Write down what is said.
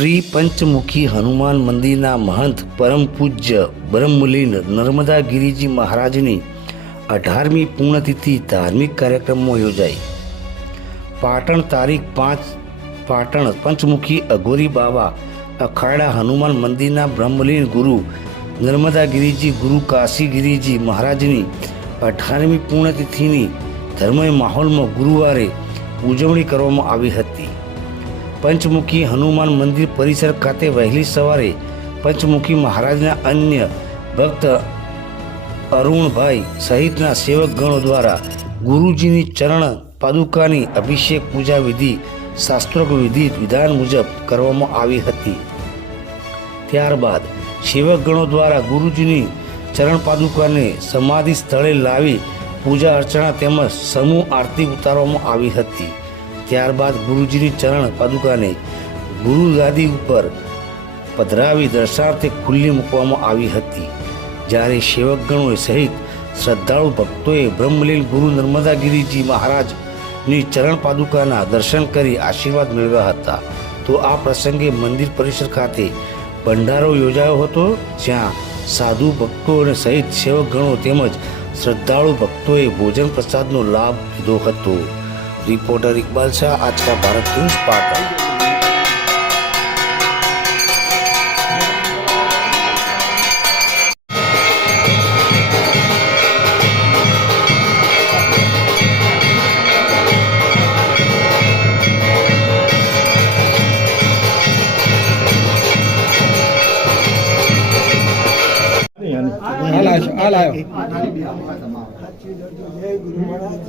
શ્રી પંચમુખી હનુમાન મંદિરના મહંત પરમ પૂજ્ય બ્રહ્મલીન નર્મદાગીરીજી મહારાજની 18મી પૂર્ણતિથિ ધાર્મિક કાર્યક્રમો યોજાઈ। પાટણ તારીખ 5 પાટણ પંચમુખી અઘોરી બાબા અખાડા હનુમાન મંદિરના બ્રહ્મલીન ગુરુ નર્મદાગીરીજી ગુરુ કાશીગીરીજી મહારાજની 18મી પૂર્ણતિથિની ધર્મમય માહોલમાં ગુરુવારે ઉજવણી કરવામાં આવી હતી। પંચમુખી હનુમાન મંદિર પરિસર ખાતે વહેલી સવારે પંચમુખી મહારાજના અન્ય ભક્ત અરુણભાઈ સહિતના સેવકગણો દ્વારા ગુરુજીની ચરણ પાદુકાની અભિષેક પૂજા વિધિ શાસ્ત્રોક્ત વિધાન મુજબ કરવામાં આવી હતી। ત્યારબાદ સેવકગણો દ્વારા ગુરુજીની ચરણ પાદુકાને સમાધિ સ્થળે લાવી પૂજા અર્ચના તેમજ સમૂહ આરતી ઉતારવામાં આવી હતી। ત્યારબાદ ગુરુજીની ચરણ પાદુકાને ગુરુ ગાદી ઉપર પધરાવી દર્શનાર્થે ખુલ્લી મૂકવામાં આવી હતી। જ્યારે સેવકગણો સહિત શ્રદ્ધાળુ ભક્તોએ બ્રહ્મલીન ગુરુ નર્મદાગીરીજી મહારાજની ચરણ પાદુકાના દર્શન કરી આશીર્વાદ મેળવ્યા હતા। તો આ પ્રસંગે મંદિર પરિસર ખાતે ભંડારો યોજાયો હતો, જ્યાં સાધુ ભક્તો સહિત સેવકગણો તેમજ શ્રદ્ધાળુ ભક્તોએ ભોજન પ્રસાદનો લાભ લીધો હતો। रिपोर्टर इकबाल शाह, आज का भारत न्यूज, पाटन। जय गुरु महाराज।